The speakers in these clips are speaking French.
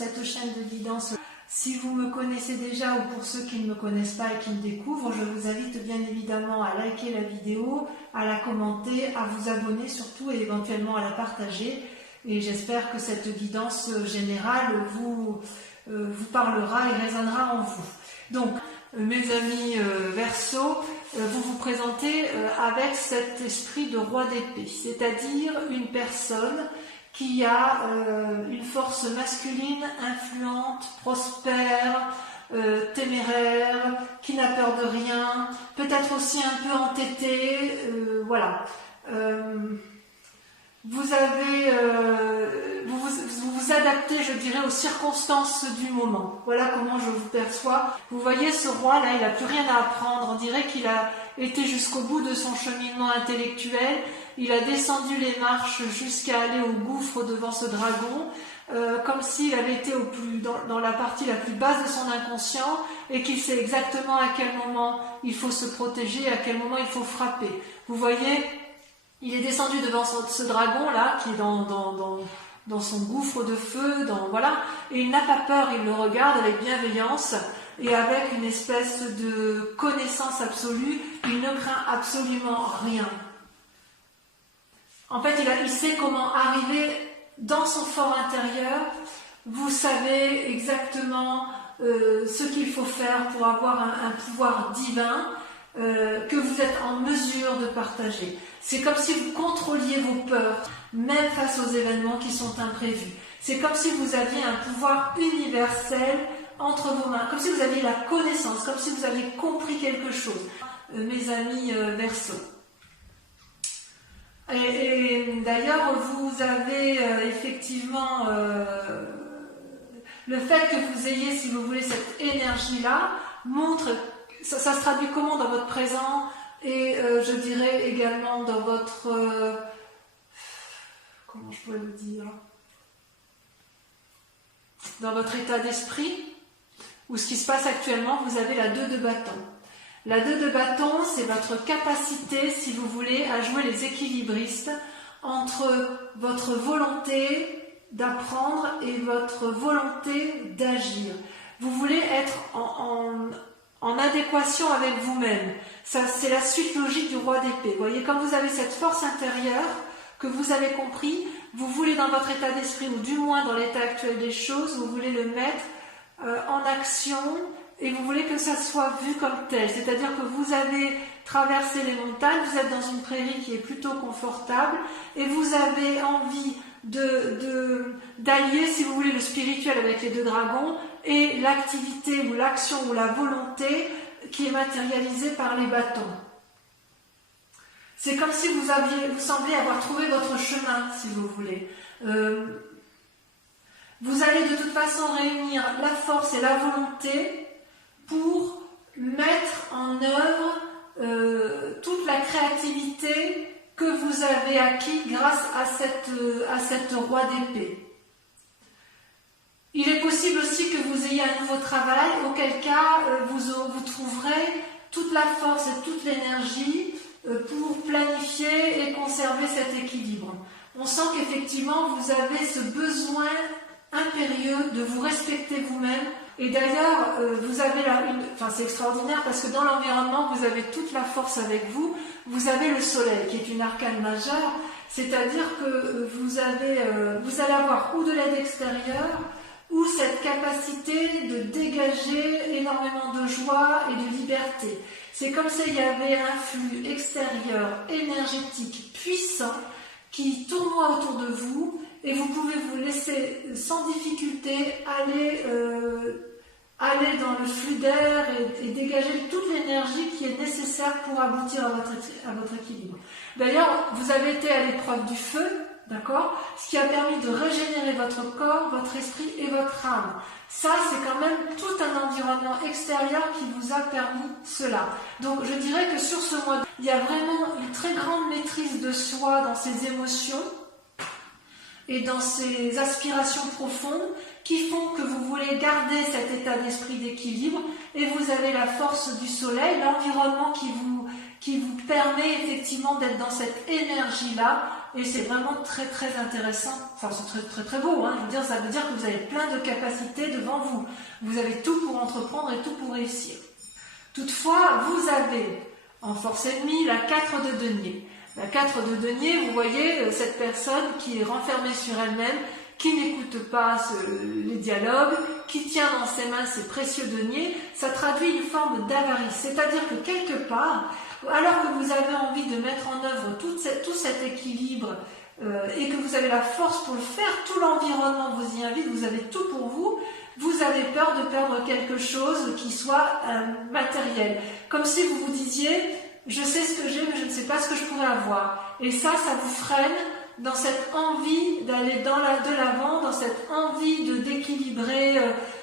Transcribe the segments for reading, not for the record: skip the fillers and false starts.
cette chaîne de guidance. Si vous me connaissez déjà ou pour ceux qui ne me connaissent pas et qui me découvrent, je vous invite bien évidemment à liker la vidéo, à la commenter, à vous abonner surtout et éventuellement à la partager. Et j'espère que cette guidance générale vous parlera et résonnera en vous. Donc, mes amis Verseau, vous vous présentez avec cet esprit de roi d'épée, c'est-à-dire une personne qui a une force masculine influente, prospère, téméraire, qui n'a peur de rien, peut-être aussi un peu entêtée, voilà. Vous vous adaptez, je dirais, aux circonstances du moment. Voilà comment je vous perçois. Vous voyez, ce roi-là, il n'a plus rien à apprendre. On dirait qu'il a été jusqu'au bout de son cheminement intellectuel. Il a descendu les marches jusqu'à aller au gouffre devant ce dragon, comme s'il avait été dans la partie la plus basse de son inconscient et qu'il sait exactement à quel moment il faut se protéger, à quel moment il faut frapper. Vous voyez, il est descendu devant ce dragon-là qui est dans son gouffre de feu, voilà, et il n'a pas peur, il le regarde avec bienveillance et avec une espèce de connaissance absolue. Il ne craint absolument rien. En fait, il sait comment arriver dans son fort intérieur. Vous savez exactement ce qu'il faut faire pour avoir un pouvoir divin que vous êtes en mesure de partager. C'est comme si vous contrôliez vos peurs, même face aux événements qui sont imprévus. C'est comme si vous aviez un pouvoir universel entre vos mains, comme si vous aviez la connaissance, comme si vous aviez compris quelque chose. Mes amis Verseau. Et d'ailleurs, vous avez effectivement le fait que vous ayez, si vous voulez, cette énergie-là, montre, ça se traduit comment dans votre présent et je dirais également dans votre, comment je pourrais vous dire, dans votre état d'esprit, ou ce qui se passe actuellement, vous avez la 2 de bâton. La 2 de bâton, c'est votre capacité, si vous voulez, à jouer les équilibristes entre votre volonté d'apprendre et votre volonté d'agir. Vous voulez être en adéquation avec vous-même. Ça, c'est la suite logique du roi d'épée. Vous voyez, quand vous avez cette force intérieure que vous avez compris, vous voulez dans votre état d'esprit, ou du moins dans l'état actuel des choses, vous voulez le mettre en action. Et vous voulez que ça soit vu comme tel, c'est-à-dire que vous avez traversé les montagnes, vous êtes dans une prairie qui est plutôt confortable, et vous avez envie d'allier, si vous voulez, le spirituel avec les 2 dragons, et l'activité ou l'action ou la volonté qui est matérialisée par les bâtons. C'est comme si vous sembliez avoir trouvé votre chemin, si vous voulez. Vous allez de toute façon réunir la force et la volonté pour mettre en œuvre toute la créativité que vous avez acquis grâce à cette roi d'épée. Il est possible aussi que vous ayez un nouveau travail, auquel cas vous trouverez toute la force et toute l'énergie pour planifier et conserver cet équilibre. On sent qu'effectivement vous avez ce besoin impérieux de vous respecter vous-même. Et d'ailleurs, vous avez c'est extraordinaire parce que dans l'environnement, vous avez toute la force avec vous. Vous avez le soleil qui est une arcane majeure, c'est-à-dire que vous allez avoir ou de l'aide extérieure ou cette capacité de dégager énormément de joie et de liberté. C'est comme s'il y avait un flux extérieur énergétique puissant qui tournoie autour de vous et vous pouvez vous laisser sans difficulté aller dans le flux d'air et dégager toute l'énergie qui est nécessaire pour aboutir à votre équilibre. D'ailleurs, vous avez été à l'épreuve du feu, d'accord, ce qui a permis de régénérer votre corps, votre esprit et votre âme. Ça, c'est quand même tout un environnement extérieur qui vous a permis cela. Donc, je dirais que sur ce mois, il y a vraiment une très grande maîtrise de soi dans ses émotions et dans ces aspirations profondes qui font que vous voulez garder cet état d'esprit d'équilibre et vous avez la force du soleil, l'environnement qui vous permet effectivement d'être dans cette énergie-là et c'est vraiment très très intéressant, enfin c'est très très très beau, hein. Je veux dire, ça veut dire que vous avez plein de capacités devant vous, vous avez tout pour entreprendre et tout pour réussir. Toutefois, vous avez en force ennemie la 4 de denier. La 4 de denier, vous voyez cette personne qui est renfermée sur elle-même, qui n'écoute pas les dialogues, qui tient dans ses mains ses précieux deniers, ça traduit une forme d'avarice. C'est-à-dire que quelque part, alors que vous avez envie de mettre en œuvre tout cet équilibre et que vous avez la force pour le faire, tout l'environnement vous y invite, vous avez tout pour vous, vous avez peur de perdre quelque chose qui soit matériel. Comme si vous vous disiez, je sais ce que j'ai, mais je ne sais pas ce que je pourrais avoir. Et ça vous freine dans cette envie d'aller de l'avant, dans cette envie d'équilibrer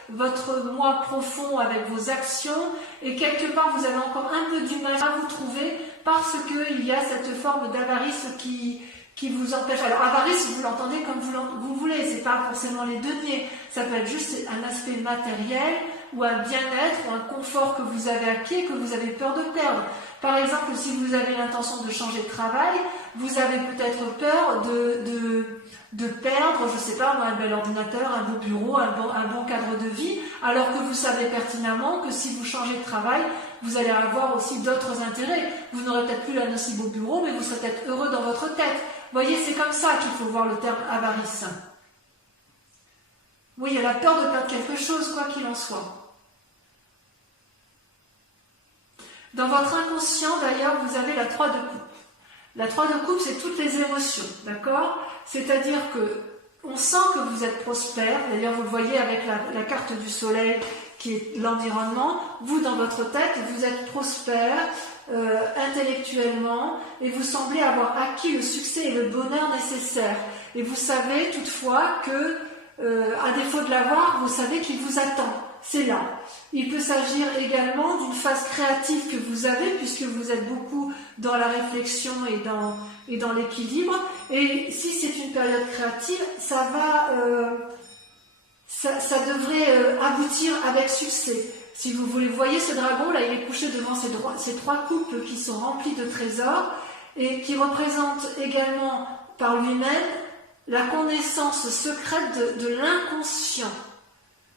votre moi profond avec vos actions, et quelque part vous avez encore un peu du mal à vous trouver parce qu'il y a cette forme d'avarice qui vous empêche. Alors avarice, vous l'entendez comme vous voulez, c'est pas forcément les deniers, ça peut être juste un aspect matériel ou un bien-être ou un confort que vous avez acquis et que vous avez peur de perdre. Par exemple, si vous avez l'intention de changer de travail, vous avez peut-être peur de perdre, je sais pas, un bel ordinateur, un beau bureau, un bon cadre de vie, alors que vous savez pertinemment que si vous changez de travail, vous allez avoir aussi d'autres intérêts. Vous n'aurez peut-être plus un aussi beau bureau, mais vous serez peut-être heureux dans votre tête. Vous voyez, c'est comme ça qu'il faut voir le terme avarice. Oui, il y a la peur de perdre quelque chose, quoi qu'il en soit. Dans votre inconscient, d'ailleurs, vous avez la 3 de coupe. La 3 de coupe, c'est toutes les émotions, d'accord? C'est-à-dire que on sent que vous êtes prospère. D'ailleurs, vous le voyez avec la carte du soleil qui est l'environnement. Vous, dans votre tête, vous êtes prospère intellectuellement et vous semblez avoir acquis le succès et le bonheur nécessaires. Et vous savez toutefois que, à défaut de l'avoir, vous savez qu'il vous attend. C'est là. Il peut s'agir également d'une phase créative que vous avez, puisque vous êtes beaucoup dans la réflexion et dans l'équilibre. Et si c'est une période créative, ça devrait aboutir avec succès. Si vous voulez, voyez ce dragon, là, il est couché devant ces 3 coupes qui sont remplies de trésors et qui représentent également par lui-même la connaissance secrète de l'inconscient,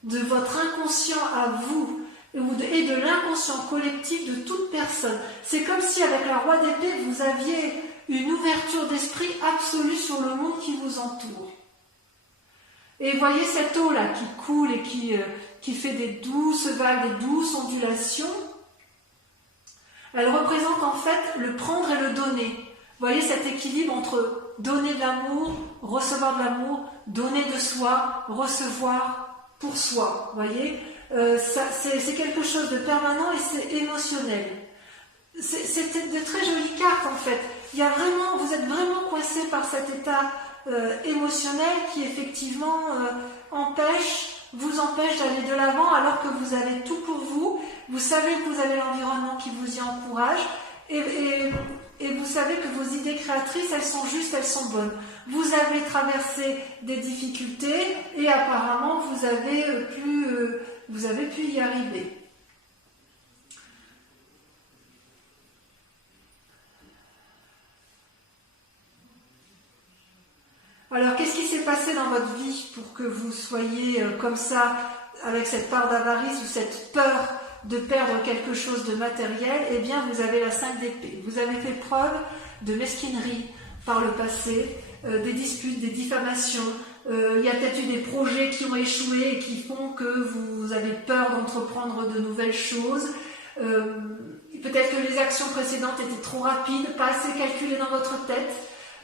de votre inconscient à vous et de l'inconscient collectif de toute personne. C'est comme si avec la roi d'épée, vous aviez une ouverture d'esprit absolue sur le monde qui vous entoure. Et voyez cette eau-là qui coule et qui fait des douces vagues, des douces ondulations. Elle représente en fait le prendre et le donner. Vous voyez cet équilibre entre donner de l'amour, recevoir de l'amour, donner de soi, recevoir pour soi, vous voyez, c'est quelque chose de permanent et c'est émotionnel. C'est de très jolies cartes en fait. Vous êtes vraiment coincé par cet état émotionnel qui effectivement vous empêche d'aller de l'avant alors que vous avez tout pour vous. Vous savez que vous avez l'environnement qui vous y encourage et vous savez que vos idées créatrices, elles sont justes, elles sont bonnes. Vous avez traversé des difficultés et apparemment vous avez pu y arriver. Alors, qu'est-ce qui s'est passé dans votre vie pour que vous soyez comme ça, avec cette part d'avarice ou cette peur de perdre quelque chose de matériel? Eh bien, vous avez la 5 d'épée. Vous avez fait preuve de mesquinerie par le passé, des disputes, des diffamations. Il y a peut-être eu des projets qui ont échoué et qui font que vous avez peur d'entreprendre de nouvelles choses. Peut-être que les actions précédentes étaient trop rapides, pas assez calculées dans votre tête.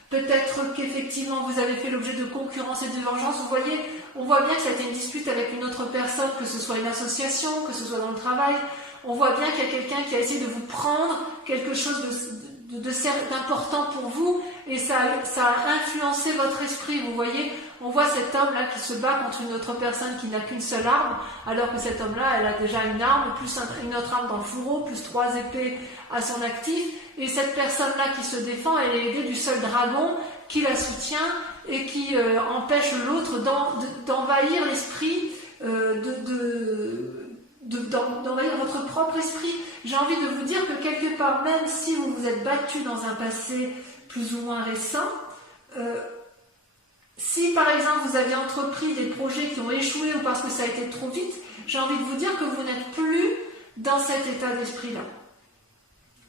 Peut-être qu'effectivement vous avez fait l'objet de concurrence et de vengeance. Vous voyez, on voit bien que ça a été une dispute avec une autre personne, que ce soit une association, que ce soit dans le travail. On voit bien qu'il y a quelqu'un qui a essayé de vous prendre quelque chose d'important pour vous et ça a influencé votre esprit. Vous voyez, on voit cet homme-là qui se bat contre une autre personne qui n'a qu'une seule arme, alors que cet homme-là, elle a déjà une arme, plus une autre arme dans le fourreau, plus 3 épées à son actif. Et cette personne-là qui se défend, elle est aidée du seul dragon qui la soutient et qui empêche l'autre d'envahir l'esprit, d'envahir votre propre esprit. J'ai envie de vous dire que quelque part, même si vous vous êtes battu dans un passé plus ou moins récent, si par exemple vous avez entrepris des projets qui ont échoué ou parce que ça a été trop vite, j'ai envie de vous dire que vous n'êtes plus dans cet état d'esprit-là.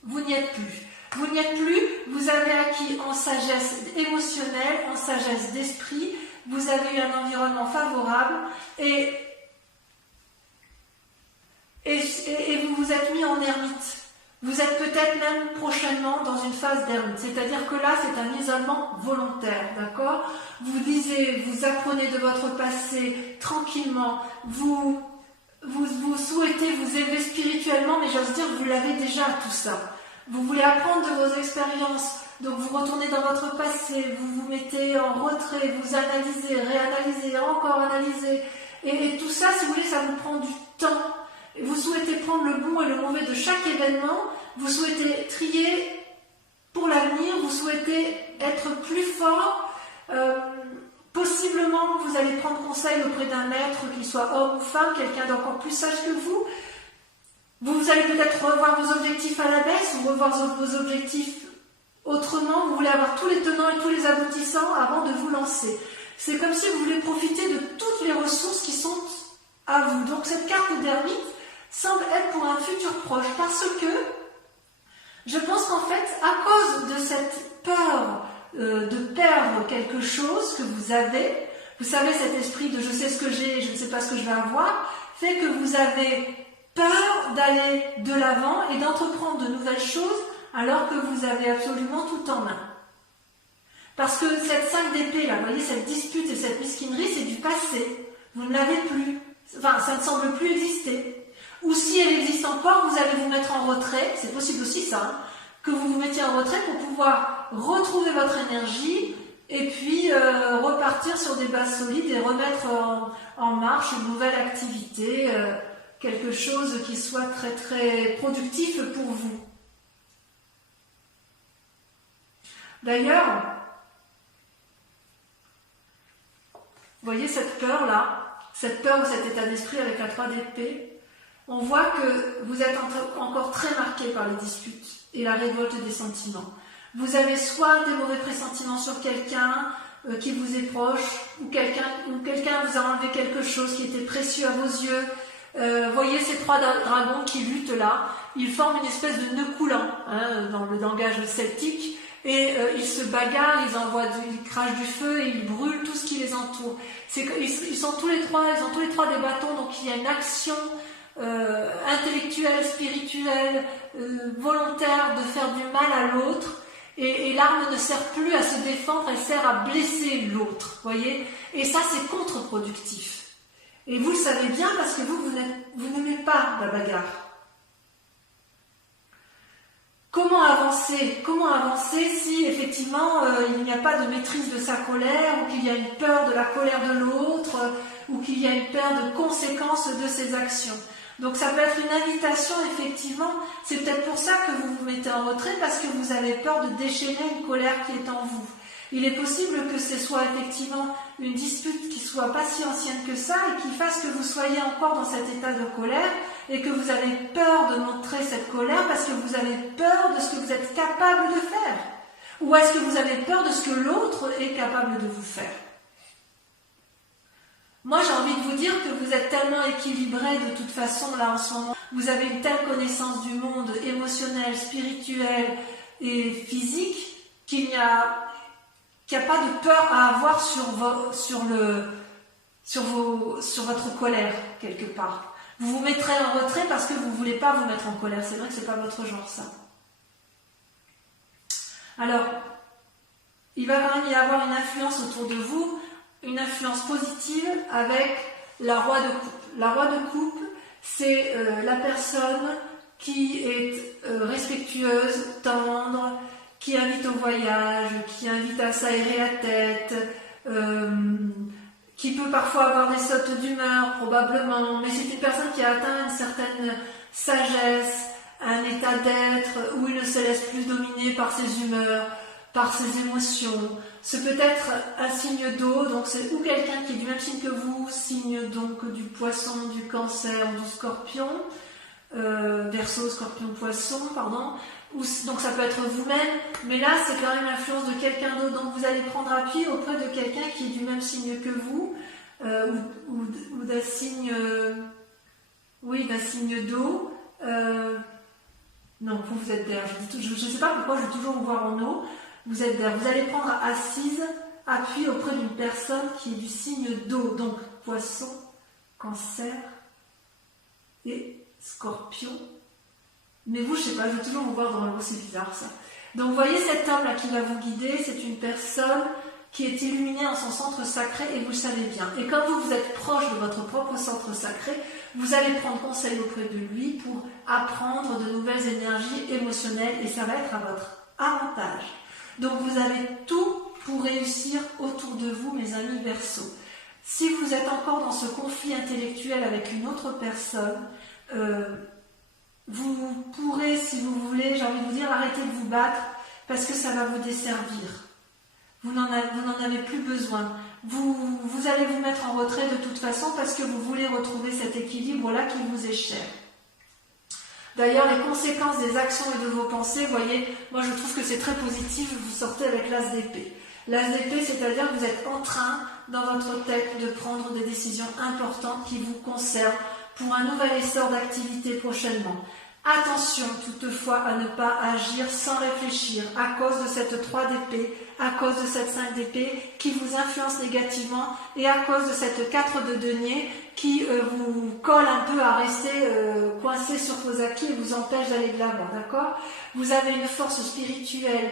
Vous n'y êtes plus. Vous n'y êtes plus, vous avez acquis en sagesse émotionnelle, en sagesse d'esprit, vous avez eu un environnement favorable et vous vous êtes mis en ermite. Vous êtes peut-être même prochainement dans une phase d'ermite, c'est-à-dire que là c'est un isolement volontaire, d'accord? Vous lisez, vous apprenez de votre passé tranquillement, vous souhaitez vous élever spirituellement, mais j'ose dire que vous l'avez déjà tout ça. Vous voulez apprendre de vos expériences, donc vous retournez dans votre passé, vous vous mettez en retrait, vous analysez, réanalysez, encore analysez, et tout ça, si vous voulez, ça vous prend du temps. Vous souhaitez prendre le bon et le mauvais de chaque événement, vous souhaitez trier pour l'avenir, vous souhaitez être plus fort, possiblement vous allez prendre conseil auprès d'un maître, qu'il soit homme ou femme, quelqu'un d'encore plus sage que vous. Vous allez peut-être revoir vos objectifs à la baisse ou revoir vos objectifs autrement, vous voulez avoir tous les tenants et tous les aboutissants avant de vous lancer. C'est comme si vous voulez profiter de toutes les ressources qui sont à vous. Donc cette carte d'ermite semble être pour un futur proche parce que je pense qu'en fait, à cause de cette peur de perdre quelque chose que vous avez, vous savez, cet esprit de je sais ce que j'ai et je ne sais pas ce que je vais avoir, fait que vous avez peur d'aller de l'avant et d'entreprendre de nouvelles choses alors que vous avez absolument tout en main. Parce que cette 5 d'épée, là, vous voyez, cette dispute et cette mesquinerie, c'est du passé. Vous ne l'avez plus. Enfin, ça ne semble plus exister. Ou si elle existe encore, vous allez vous mettre en retrait, c'est possible aussi ça, hein, que vous vous mettiez en retrait pour pouvoir retrouver votre énergie et puis repartir sur des bases solides et remettre en marche une nouvelle activité, quelque chose qui soit très très productif pour vous. D'ailleurs, vous voyez cette peur-là, cette peur ou cet état d'esprit avec la 3 d'épée, on voit que vous êtes encore très marqué par les disputes et la révolte des sentiments. Vous avez soit des mauvais pressentiments sur quelqu'un qui vous est proche, ou quelqu'un vous a enlevé quelque chose qui était précieux à vos yeux. Voyez ces 3 dragons qui luttent là, ils forment une espèce de nœud coulant hein, dans le langage celtique, et ils se bagarrent, ils crachent du feu et ils brûlent tout ce qui les entoure. Ils ont tous les trois des bâtons, donc il y a une action intellectuelle, spirituelle, volontaire de faire du mal à l'autre, et l'arme ne sert plus à se défendre, elle sert à blesser l'autre, voyez, et ça c'est contre-productif. Et vous le savez bien parce que vous n'aimez pas la bagarre. Comment avancer si effectivement il n'y a pas de maîtrise de sa colère, ou qu'il y a une peur de la colère de l'autre, ou qu'il y a une peur de conséquences de ses actions. Donc ça peut être une invitation, effectivement, c'est peut-être pour ça que vous vous mettez en retrait, parce que vous avez peur de déchaîner une colère qui est en vous. Il est possible que ce soit effectivement une dispute qui soit pas si ancienne que ça, et qui fasse que vous soyez encore dans cet état de colère, et que vous avez peur de montrer cette colère, parce que vous avez peur de ce que vous êtes capable de faire. Ou est-ce que vous avez peur de ce que l'autre est capable de vous faire? Moi, j'ai envie de vous dire que vous êtes tellement équilibré de toute façon là en ce moment. Vous avez une telle connaissance du monde émotionnel, spirituel et physique qu'il n'y a pas de peur à avoir sur votre colère quelque part. Vous vous mettrez en retrait parce que vous ne voulez pas vous mettre en colère. C'est vrai que ce n'est pas votre genre, ça. Alors, il va quand même y avoir une influence autour de vous, une influence positive avec la roi de coupe. La roi de coupe, c'est la personne qui est respectueuse, tendre, qui invite au voyage, qui invite à s'aérer la tête, qui peut parfois avoir des sautes d'humeur, probablement, mais c'est une personne qui a atteint une certaine sagesse, un état d'être où il ne se laisse plus dominer par ses humeurs, par ses émotions. C'est peut-être un signe d'eau, donc c'est ou quelqu'un qui est du même signe que vous, signe donc du poisson, du cancer, du scorpion, Verseau, scorpion, poisson, pardon, donc ça peut être vous-même, mais là c'est quand même l'influence de quelqu'un d'autre, donc vous allez prendre appui auprès de quelqu'un qui est du même signe que vous, ou d'un signe, d'un signe d'eau. Non, vous êtes d'air, je ne sais pas pourquoi je vais toujours vous voir en eau, vous êtes d'air, vous allez prendre assise, appui auprès d'une personne qui est du signe d'eau, donc Poisson, Cancer et Scorpion. Mais vous, je sais pas, je vais toujours vous voir dans l'eau, c'est bizarre ça. Donc vous voyez cet homme là qui va vous guider, c'est une personne qui est illuminée en son centre sacré et vous le savez bien. Et quand vous êtes proche de votre propre centre sacré, vous allez prendre conseil auprès de lui pour apprendre de nouvelles énergies émotionnelles et ça va être à votre avantage. Donc vous avez tout pour réussir autour de vous, mes amis Verseaux. Si vous êtes encore dans ce conflit intellectuel avec une autre personne, vous pourrez, si vous voulez, j'ai envie de vous dire, arrêter de vous battre parce que ça va vous desservir. Vous n'en avez plus besoin. Vous allez vous mettre en retrait de toute façon parce que vous voulez retrouver cet équilibre-là qui vous est cher. D'ailleurs, les conséquences des actions et de vos pensées, vous voyez, moi je trouve que c'est très positif, vous sortez avec l'as d'épée. L'as d'épée, c'est-à-dire que vous êtes en train, dans votre tête, de prendre des décisions importantes qui vous concernent pour un nouvel essor d'activité prochainement. Attention toutefois à ne pas agir sans réfléchir à cause de cette 3 d'épée, à cause de cette 5 d'épée qui vous influence négativement et à cause de cette 4 de denier qui vous colle un peu à rester coincé sur vos acquis et vous empêche d'aller de l'avant, d'accord? Vous avez une force spirituelle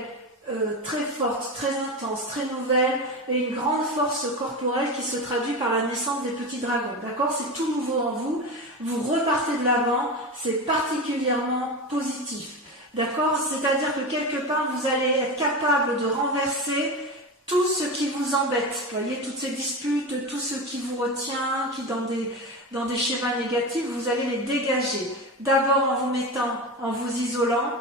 très forte, très intense, très nouvelle et une grande force corporelle qui se traduit par la naissance des petits dragons, d'accord? C'est tout nouveau en vous, vous repartez de l'avant, c'est particulièrement positif, d'accord? C'est-à-dire que quelque part vous allez être capable de renverser tout ce qui vous embête, vous voyez, toutes ces disputes, tout ce qui vous retient, qui dans des schémas négatifs, vous allez les dégager, d'abord en vous mettant, en vous isolant,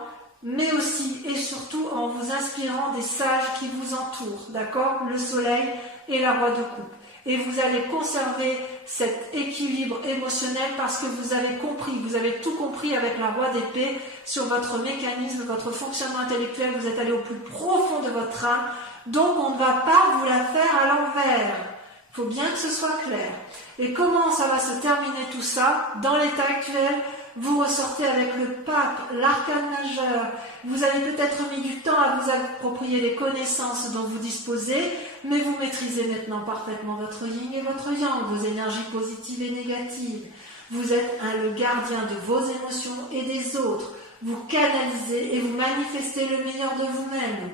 mais aussi et surtout en vous inspirant des sages qui vous entourent, d'accord? Le soleil et la roi de coupe. Et vous allez conserver cet équilibre émotionnel parce que vous avez compris, vous avez tout compris avec la roi d'épée sur votre mécanisme, votre fonctionnement intellectuel, vous êtes allé au plus profond de votre âme, donc on ne va pas vous la faire à l'envers. Il faut bien que ce soit clair. Et comment ça va se terminer tout ça? Dans l'état actuel, vous ressortez avec le pape, l'arcane majeur, vous avez peut-être mis du temps à vous approprier les connaissances dont vous disposez, mais vous maîtrisez maintenant parfaitement votre yin et votre yang, vos énergies positives et négatives. Vous êtes le gardien de vos émotions et des autres. Vous canalisez et vous manifestez le meilleur de vous-même.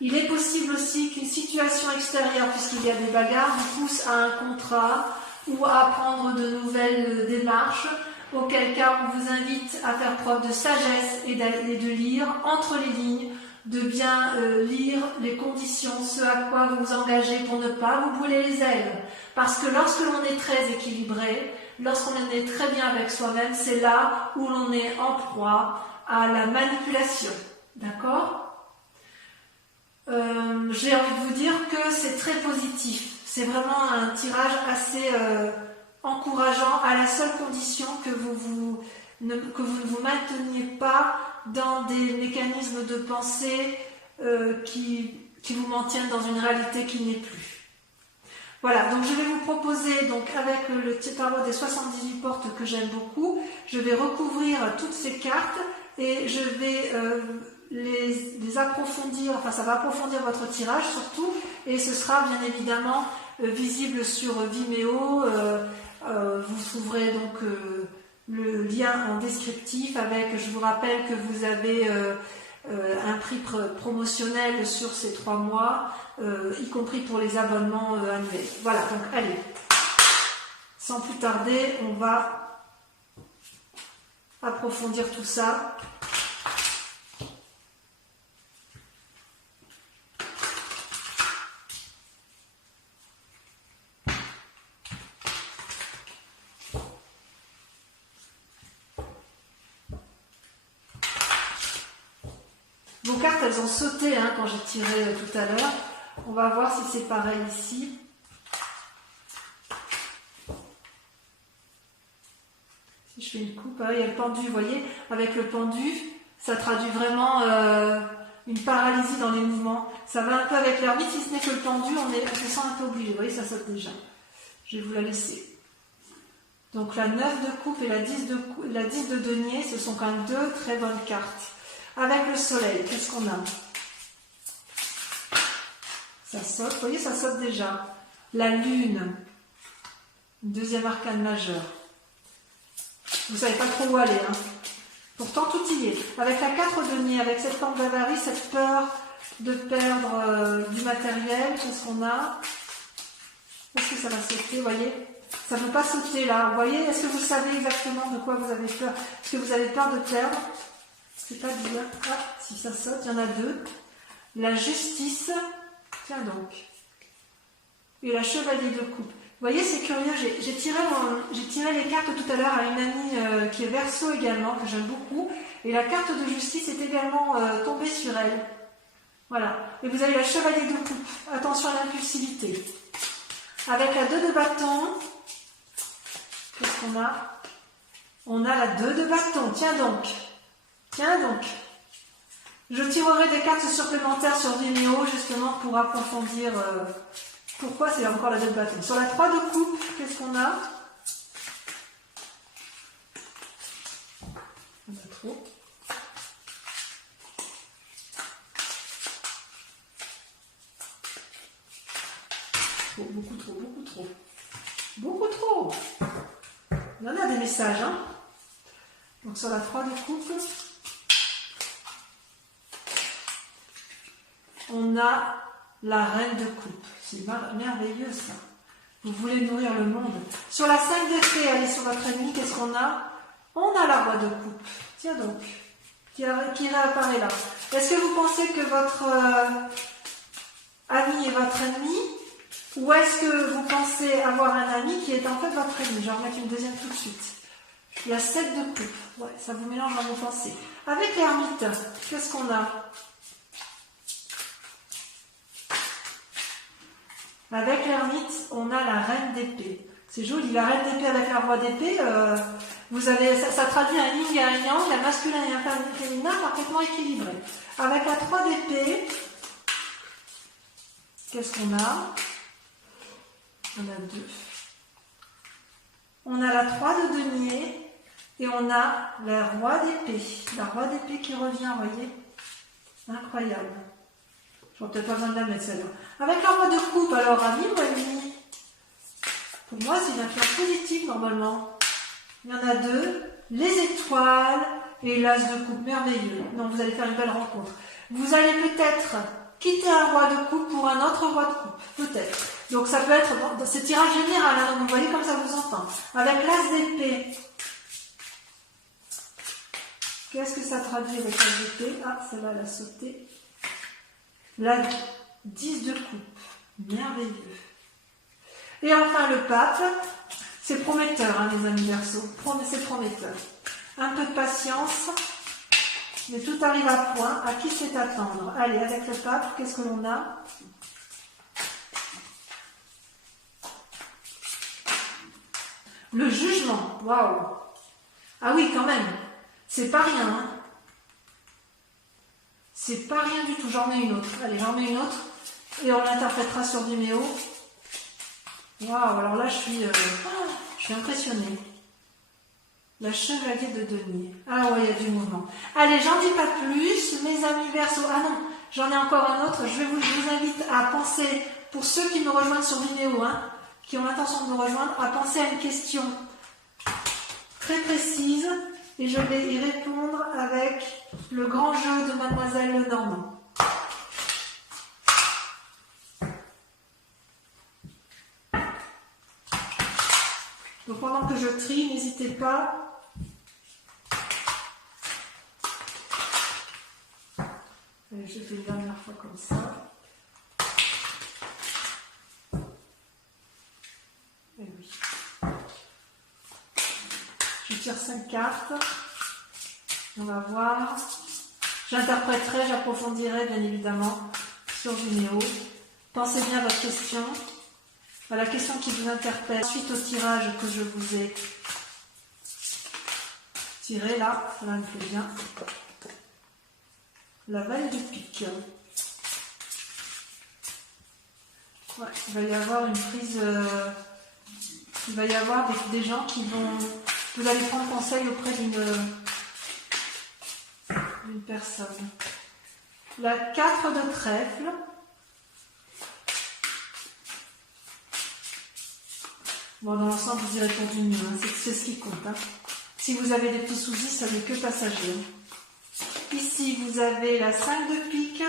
Il est possible aussi qu'une situation extérieure, puisqu'il y a des bagarres, vous pousse à un contrat ou à prendre de nouvelles démarches, auquel cas on vous invite à faire preuve de sagesse et de lire entre les lignes, de bien lire les conditions, ce à quoi vous vous engagez pour ne pas vous brûler les ailes. Parce que lorsque l'on est très équilibré, lorsqu'on est très bien avec soi-même, c'est là où l'on est en proie à la manipulation. D'accord ? J'ai envie de vous dire que c'est très positif. C'est vraiment un tirage assez encourageant à la seule condition que vous ne vous mainteniez pas dans des mécanismes de pensée qui vous maintiennent dans une réalité qui n'est plus. Voilà, donc je vais vous proposer, donc avec le tarot des 78 portes que j'aime beaucoup, je vais recouvrir toutes ces cartes et je vais les approfondir, enfin ça va approfondir votre tirage surtout, et ce sera bien évidemment visible sur Vimeo. Vous trouverez donc le lien en descriptif avec, je vous rappelle que vous avez un prix promotionnel sur ces 3 mois, y compris pour les abonnements annuels. Voilà, donc allez, sans plus tarder, on va approfondir tout ça. Vos cartes, elles ont sauté quand j'ai tiré tout à l'heure. On va voir si c'est pareil ici. Si je fais une coupe, il y a le pendu, vous voyez, avec le pendu, Ça traduit vraiment une paralysie dans les mouvements. Ça va un peu avec l'ermite, si ce n'est que le tendu, on se sent un peu obligé. Vous voyez, ça saute déjà. Je vais vous la laisser. Donc la 9 de coupe et la 10 de denier, ce sont quand même deux très bonnes cartes. Avec le soleil, qu'est-ce qu'on a? Ça saute, vous voyez, ça saute déjà. La lune, deuxième arcane majeur. Vous ne savez pas trop où aller, hein. Pourtant, tout y est. Avec la 4 de denier, avec cette forme d'avarie, cette peur de perdre du matériel, qu'est-ce qu'on a? Est-ce que ça va sauter, vous voyez? Ça ne peut pas sauter là, vous voyez? Est-ce que vous savez exactement de quoi vous avez peur? Est-ce que vous avez peur de perdre? C'est pas dire. Ah, si ça saute, il y en a deux. La justice, tiens donc. Et la chevalier de coupe. Vous voyez, c'est curieux, j'ai tiré les cartes tout à l'heure à une amie qui est Verseau également, que j'aime beaucoup. Et la carte de justice est également tombée sur elle. Voilà. Et vous avez la chevalier de coupe. Attention à l'impulsivité. Avec la 2 de bâton, qu'est-ce qu'on a? On a la 2 de bâton. Tiens donc. Tiens donc. Je tirerai des cartes supplémentaires sur Vimeo justement pour approfondir pourquoi c'est encore la 2 de bâton. Sur la 3 de coupe, qu'est-ce qu'on a? On a trop. Beaucoup trop, beaucoup trop. Beaucoup trop. On en a des messages, hein. Donc sur la 3 de coupe, on a la reine de coupe. C'est merveilleux ça. Vous voulez nourrir le monde. Sur la 5 d'épée, allez sur votre ennemi, qu'est-ce qu'on a? On a la roi de coupe. Tiens donc, qui réapparaît là. Est-ce que vous pensez que votre ami est votre ennemi? Ou est-ce que vous pensez avoir un ami qui est en fait votre ennemi? Je vais en remettre une deuxième tout de suite. Il y a 7 de coupe. Ouais, ça vous mélange dans vos pensées. Avec l'ermite, qu'est-ce qu'on a? Avec l'ermite, on a la reine d'épée. C'est joli, la reine d'épée avec la roi d'épée. Vous avez, ça traduit un yin et un yang, la masculin et un féminin parfaitement équilibré. Avec la 3 d'épée, qu'est-ce qu'on a? On a 2. On a la 3 de denier et on a la roi d'épée. La roi d'épée qui revient, vous voyez? Incroyable. J'aurais peut-être pas besoin de la mettre celle-là. Avec la roi de coupe, alors ami ou ami? Pour moi, c'est une influence positive normalement. Il y en a 2. Les étoiles et l'as de coupe. Merveilleux. Donc vous allez faire une belle rencontre. Vous allez peut-être quitter un roi de coupe pour un autre roi de coupe. Peut-être. Donc ça peut être, c'est tirage général, hein, donc vous voyez comme ça vous entend. Avec l'as d'épée, qu'est-ce que ça traduit avec l'as d'épée? Ah, celle-là, elle a sauté. La 10 de coupe, merveilleux. Et enfin le pape, c'est prometteur, hein, les amis Verseau, c'est prometteur. Un peu de patience, mais tout arrive à point. À qui c'est attendre? Allez, avec le pape, qu'est-ce que l'on a? Le jugement, waouh! Ah oui, quand même, c'est pas rien, hein. C'est pas rien du tout, j'en mets une autre. Allez, j'en mets une autre et on l'interprétera sur Vimeo. Waouh, alors là, je suis impressionnée. La chevalier de denier. Ah ouais, il y a du mouvement. Allez, j'en dis pas plus, mes amis Verseau. Ah non, j'en ai encore un autre. Je vous invite à penser, pour ceux qui me rejoignent sur Vimeo, hein, qui ont l'intention de me rejoindre, à penser à une question très précise et je vais y répondre avec le grand jeu de Mademoiselle Lenormand. Donc pendant que je trie, n'hésitez pas allez, je fais une dernière fois comme ça. Et oui. Je tire 5 cartes. On va voir. J'interpréterai, j'approfondirai bien évidemment sur Vimeo. Pensez bien à votre question, à la question qui vous interpelle, suite au tirage que je vous ai tiré là. Cela me fait bien. La Valle de pique. Ouais, il va y avoir une prise... il va y avoir des gens qui vont... Vous allez prendre conseil auprès d'une personne. La 4 de trèfle. Bon, dans l'ensemble, vous y répondez mieux, hein. C'est ce qui compte. Hein. Si vous avez des petits soucis, ça n'est que passager. Ici, vous avez la 5 de pique.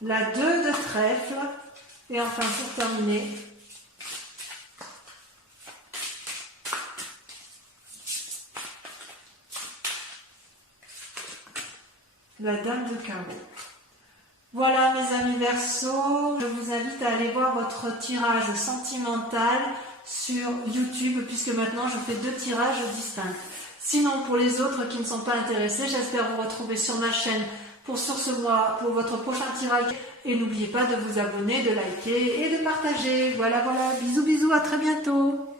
La 2 de trèfle. Et enfin, pour terminer, la dame de carreau. Voilà mes amis Verseau, je vous invite à aller voir votre tirage sentimental sur YouTube puisque maintenant je fais 2 tirages distincts. Sinon pour les autres qui ne sont pas intéressés, j'espère vous retrouver sur ma chaîne pour votre prochain tirage et n'oubliez pas de vous abonner, de liker et de partager. Voilà, bisous, à très bientôt.